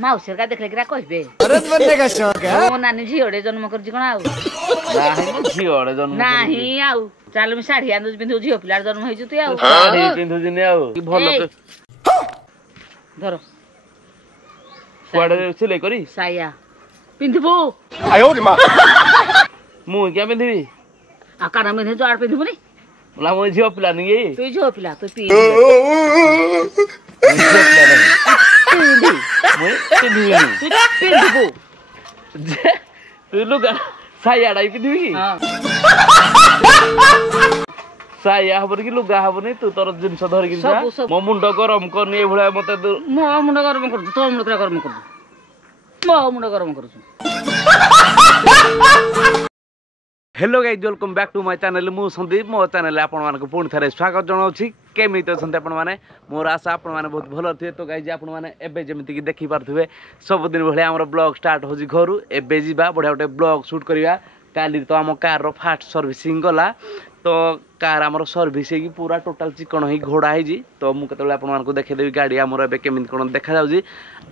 माउसी का देखले किरा कहबे औरत बनने का शौक है। मो नानी झियोडे जन्म करजी कोन आउ नाही झियोडे जन्म नाही आउ चाल मी साड़ी आंदुज बिंदु झियो पिलार जन्म होइजु तू आउ साड़ी पिंधु दिने आउ कि भलो धरो कुआडे सिलाई करी साया पिंधबो आयो रे मां मु क्या पिंधिबी आ काना में जोड़ पिंधबो नी मला मो झियो पिला नहीं ये तू झियो पिला तू पी झियो पिला नहीं मु पिंधिबी तू पिंधबो तू लुगा साया डाई पिंधिबी हां साया हबर कि लुगा हबनी तू तोर जिंस धर कि जा मो मुंडो गरम करनी ए भळा मते मो मुंडो गरम कर तो मुंडो गरम कर मो मुंडो गरम कर hello guys welcome back to my channel मु संदीप मो चैनल आपण मानको पुणी थरे स्वागत जणाउछि केमिति अछन्ते आपण माने मोर आशा आपण माने बहुत भलो थिए तो गाइस आपण माने एबे जेमिति कि देखि पारथुबे सब दिन भळे हमर ब्लॉग स्टार्ट होजी घरु एबे जिबा बढ़िया गोटे ब्लॉग शूट करिया काली तो हम कार रो फास्ट सर्विसिंग गला तो कार हमर सर्विस की पूरा टोटल चिकन ही घोड़ा है जी तो मु केतले आपण मानको देखे देबी गाड़ी हमर एबे केमिति कोन देखा जाउजी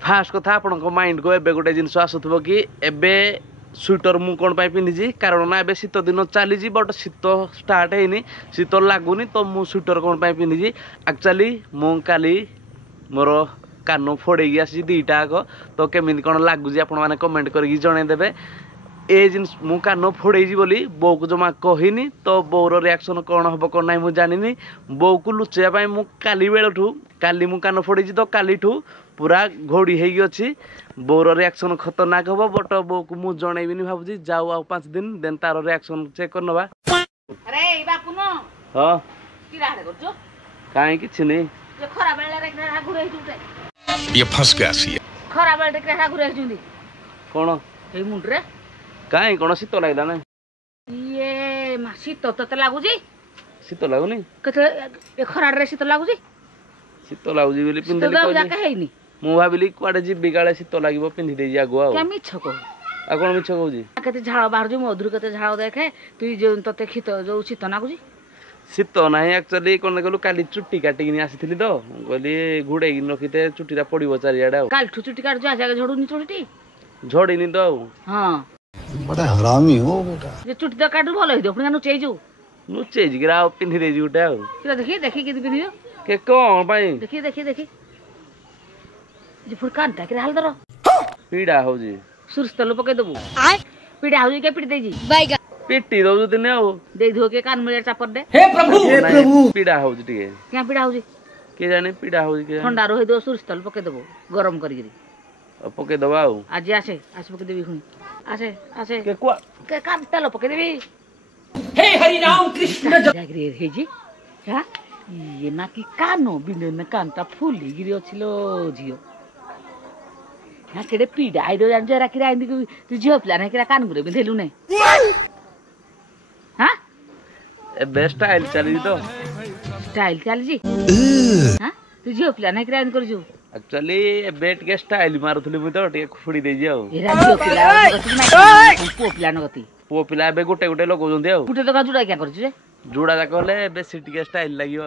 फास्ट कथा आपण को माइंड को एबे गोटे जिंस आसुथबो कि एबे स्वेटर मु कोन पाई पिंधि कारण ना एबे शीत दिन चली बट शीत स्टार्ट हैनी शीत लागुनी तो मु स्वेटर कोन पाई पिंधि एक्चुअली मु काली मोर कानो फोड़े आसी दीटा आग तो केमिति कोन लागुजी आपण माने कमेंट करके जणे देबे ए जिन मु कानो फोड़े बोली बो को जमा कहिनी तो बोर रिएक्शन कौन हम कौन ना मुझे जानी बो को लुचेबा मु काली बेलठू काली मु कानो फोड़े तो काली ठू पूरा घोड़ी हेगी अच्छी बोर रिएक्शन खतरनाक हम बट बो को मु जनइबिनी भाबुजी जाऊ आ 5 दिन देन तार रिएक्शन चेक करनबा अरे बापू न हां की राडे करजो काहे किछ नै ये खरा बेले रे खरा घुरे जुते ये फंस गया सी खरा बेले रे खरा घुरे जुंदी कोन ए मुंडरे काहे कोन शीत लागला नै ये मासी तो तते लागुजी शीत लागुनी कते ए खरा रे शीत लागुजी शीत लागुजी बोली पिंधली तो जाके हेनी मु भाबिली कुआडे जी बिगाळे शीत लागिबो पिंधि देई जागो आ क्या मिछ को आ कोन मिछ कहूजी कते झाळ बाहर जो मधुर कते झाळ देखे तू जो तते खित जो शीत लागुजी शीत नाही एक्चुअली कोन कहलु काली चुट्टी काटी नि आसीथिली तो कहली घुडे गिन रखिते चुट्टीरा पडिबो चारियाडा काल ठुचुटी काट जो आजा झडुनी चुट्टी झोड़ीनी तो हां बड़ा हरामी हो बेटा ये चुट्टी तो काटू भलो हे पुणी नु चेजू नुचे जिगरा पिंधि देजी गुटे आ किरा देखि देखि के पिंधियो के कोन भाई देखि देखि देखि जे फुर कांटा के हाल दरो पीड़ा हो जी सुरस तलो पके दबु पीड़ा हो जी के पिट देजी पिट्टी दो दिने आ दे धो के कान में चापर दे हे प्रभु पीड़ा हो जी टिके क्या पीड़ा हो जी के जाने पीड़ा हो जी के ठंडा रहे दो सुरस तलो पके दबु गरम करी पके दबा आज आसे आसे पके देबी खुनी आसे आसे के कुआ के कान तलो पके देबी हे हरि राम कृष्ण जागरे हे जी हां ये ना की कानो बिंदे न कांटा फूली गिरी अछिलो जियो ना केडे पीड़ा आइदो जान जरा किरा इंदी तू जियो प्लान है किरा कान गुरे बिंधेलु नै हां ए बेस्ट स्टाइल चली तो स्टाइल चल जी हां तू जियो प्लान है किरा इन कर जो एक्चुअली ए बेट के स्टाइल मारुथली मु तो टे खुडी देजी आ एरा जियो प्लान पो प्लान गति पो पिला बे गुटे गुटे लोग जोंदे आ गुटे तो जुड़ा क्या कर जे जुड़ा जा कहले बेसी टिके स्टाइल लागियो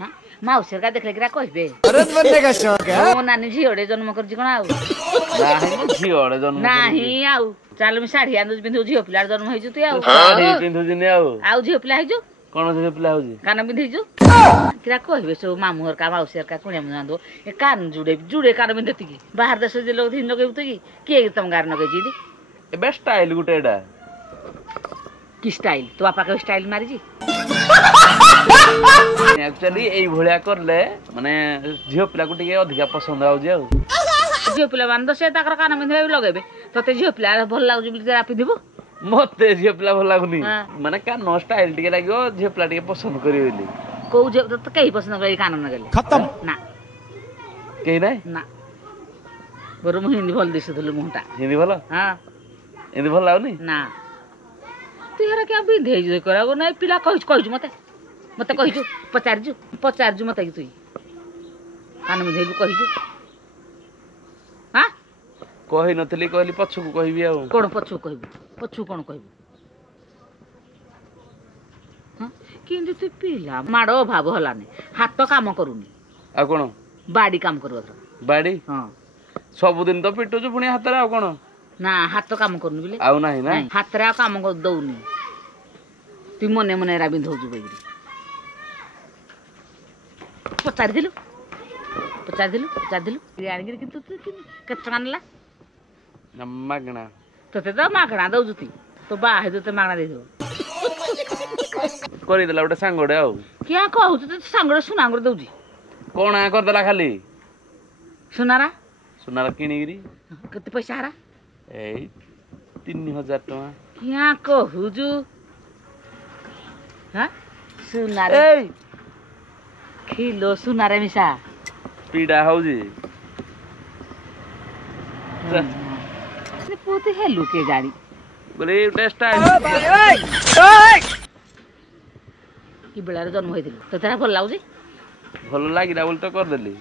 हां माउसी का देखले किरा कहबे औरत बनने का शौक है। मो नानी झियोडे जन्म करजी कोन आउ नाही झियोडे जन्म नाही आउ चाल मी साड़ी आंदुज बिंदु झियो पिलार जन्म होइजु तू आउ साड़ी पिंधु दिने आउ झियो पिला होइजु कोन झियो पिला हो जी कान बिंधिजु किरा कहबे सो मामू हर का माउसी हर का कुण्या मुना दो ए कान जुड़े कान बिंधती की बाहर देश जे लोग थिन लगे की के तुम गार नगे जी ए बेस्ट स्टाइल गुटे एडा की स्टाइल तो पापा के स्टाइल मारी जी एक्चुअली एई भलिया करले माने झियो पिला को टिके अधिका पसंद आउ जे झियो पिला बांध से ताकर कान बिंधे लगेबे तते झियो पिला भल लागु जी जरा पिंधिबो मते झियो पिला भल लागुनी हां माने का नो स्टाइल टिके लागियो झियो पिला टिके पसंद करी होली को जे त कई पसंद करी कान न गेले खत्म ना के नै ना बरो म हिंदी भल दिस थलु मुंटा हिंदी भलो हां हिंदी भल लागुनी ना तू हरा क्या बिंधे जे करागो नै पिला कहिजु मते कहिजु पचारजु मते कि तू कान में धेलु कहिजु हां कहि नथली कहली पछु को कहबी आ कोन पछु कोन कहबु हां किंतु तू पिला माडो भाव हलाने हाथ काम करूनी आ कोन बाड़ी काम करू बाड़ी हाँ सबुदिन तो पिटुଛୁ पुणी हाତରେ ଆଉ କଣ ना हाथ काम करूनी बोले ଆଉ ନାହିଁ ନା हाथ रे काम दौनी तु मने मने एरा बिंधौଛୁ बैगरी पचारिदिलु आनिक किंतु केते टका नेला ମାଗଣା तोते तो मागणा दौଛୁ ती तो बा हे तो मागणा देइदो କରିଦେଲା ଗୋଟେ ସାଙ୍ଗଟେ ଆଉ क्या कहू तो सांगड़े सुनांगरे दौजी କଣା କରିଦେଲା ଖାଲି सुनारा ସୁନାର କିଣିକିରି केते पैसा हारा ଏଇ 3000 ଟଙ୍କା क्या कहूजु हां सुनारे ଏଇ किलो सुनारे मिसा ପୀଡା ହଉଛି से पोते हेलु के गाड़ी बोले ଗୋଟେ ଷ୍ଟାଇଲ कि बेलारे जन्म होइथिलु तो तेरा भल लागुजी ଭଲ ଲାଗିଲା ବୋଲି ତ କରିଦେଲି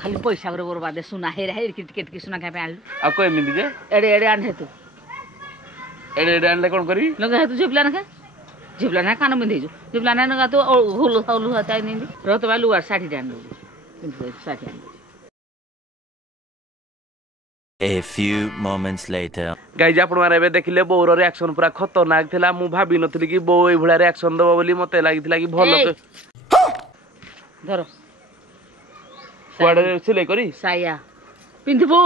खाली पैसा रे बर्बाद सुना हेरा हे टिकेट की सुना का पे आलु ଆଉ କହ ଏମିତି ଯେ एडे एडे आन हेतु ଏଡେ ଏଡେ ଆଣିଲେ କଣ କରିବି लगा हेतु झिपला ना कान बिंधे झिपला ना लगा तो होलु हता नहीं रह तो लुआ 60 डान किंतु 60 A few moments later. Guys आपण माने एबे देखिले बोर रिएक्शन पूरा खतरनाक थिला मु भाबी नथली कि बो ए भुला रिएक्शन दबो बोली मते लागिथिला कि भलो धरो कुआडे सिले करी साया पिंधबो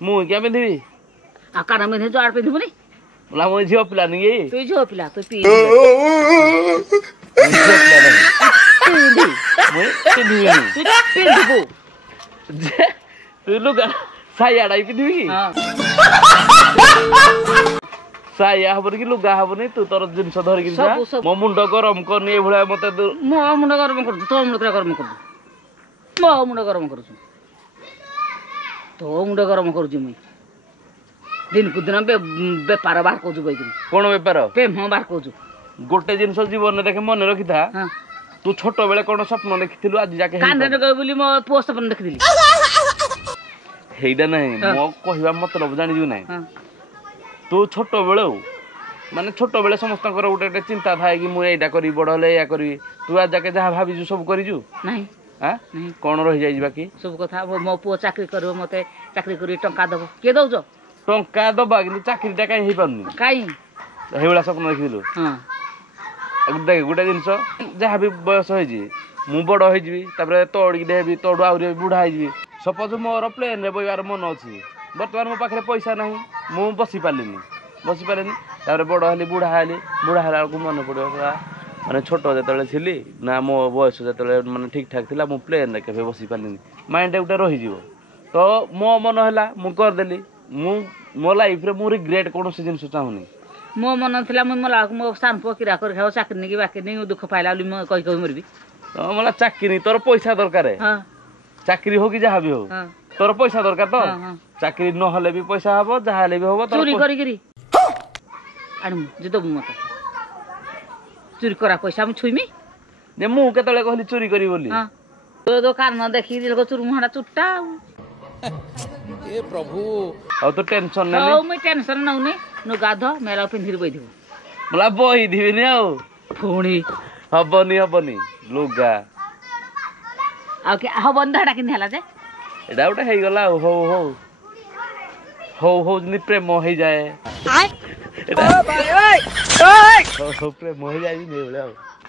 मु क्या पिंधिबी आ कान में जो आर पिंधबो नहीं बोला मु झियो पिला नहीं तू जो पिला तू पी पिंधबो तू लुगा साया डाई पिंधिबी हां साया हबन कि लुगा हबन तू तोर जिंस धरि कि मो मुंड गरम करनी ए भुला मते मो मुंड गरम कर तो मुंड गरम कर मो मुंड गरम कर तो मुंड गरम कर मुई दिन को दिन बेपार बाहर को बैग कोन बेपार प्रेम बाहर को गोटे जिंस जीवन देखे मन रखिथा तू छोट बेले कोन स्वप्न देखिथिलु आज जाके कान रे गय बोली मो पोस्ट अपन देखिदिली हेइडा नहीं मो कहिबा मतलब जानि जु नहीं तू छोट बेले माने छोट बेले समस्त गोटे चिंता थाए कि मु एडा करी बड़ हले या करी तू आज जाके जहा भाबिजु सब करिजु नहीं हां कोन रहि जाई बाकी सब कथा मो पो चाकरी करबो मते चाकरी करी टंका दबो के दउजो टंका दबा कि चाकरीटा काई हे पाउनी काई हेवला स्वप्न देखिलु हां देख गोटे जिनस जहा भी बयस होई जी मु बड़ होई जी तापर तोड़ी देबी तोड़ आउरी बुढ़ा होई जी सपोज मोर प्लेन रे बइवार मन अछि वर्तमान मो पाखरे पैसा नाही मु बसी पालिनी तापर बड़ हली बुढ़ा हला को मन पड़ो माने छोट जतले छिली ना मो बयस जतले माने ठीक ठाक थिला मु प्लेन रे केबे बसी पालिनी माइंड उटे रहि जीवो तो मो मन हला मु कर देली मु मो लाइफ रे मु रिग्रेट कोनो से जिनस चाहुनी मो मन थिला मो मला मो स्थान पकिरा कर खाओ चाकरी नहीं बाकी नहीं दुख पाइला बोली मो कहि मरबी मला चाकरी तोर पैसा दरकार हां चाकरी हो कि जहा भी हो तोर पैसा दरकार तो चाकरी न हले भी पैसा हबो जहा हले भी हबो चोरी करी गिरी आनु जे दबु मत चोरी करा पैसा हम छुइमी जे मु केतले कहली चोरी करी बोली हां तो कान देखि दिल चुर मुहाडा चुट्टा ए प्रभु अब तो टेंशन नै हो मैं टेंशन नउनी नु गाध मेला पिंधिर बइदिबो मला बही दिबिनी आउ फुणी हबनी लुगा आ के हबन धडा किन हला जे एडा उटा हेई गला हो जनी प्रेम होई जाए ओ भाई ओए हो प्रेम होई जाई नै बोले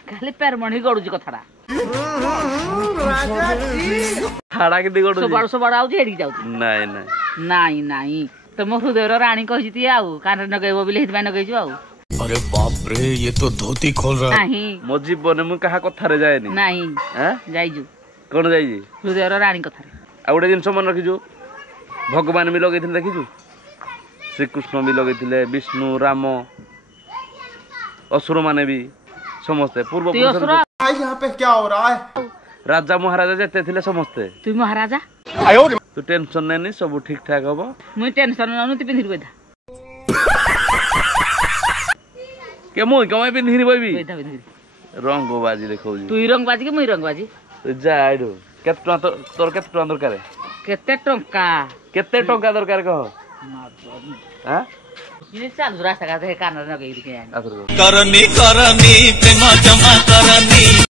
खाली पैर मणी गडुजी कथाडा थाड़ा के दिगडु सब आउ जेडी जाउ नहीं तो मो हृदय रानी कहिती आउ कान नगैबो बिले हितबा नगैजु आउ अरे बाप रे ये तो धोती खोल रहा है नहीं मो जीवन मु कहा कथा रे जाय नहीं नहीं हैं जाइजु कोन जाई हृदय रानी कथा रे आ उडे जिंस मन रखिजु भगवान भी लगैथिले देखिजु श्री कृष्ण भी लगैथिले विष्णु राम असुर माने भी समस्ते पूर्व यहाँ पे क्या हो रहा है राजा महाराजा जेते थिले समस्ते तू महाराजा तू टेंशन नै सब ठीक ठाक हबो मुई टेंशन ननु ती पिंधिर बैठा के मुई कमाई पिंधिर बइबी बैठा रंग बाजी देखौ जी तू रंग बाजी के मुई रंग बाजी तू जा आइडो केते तोर केते टका दरकार केते टंका दरकार कह हां ये चाल रास्ता का कान नगै के करनी प्रेम जमा करनी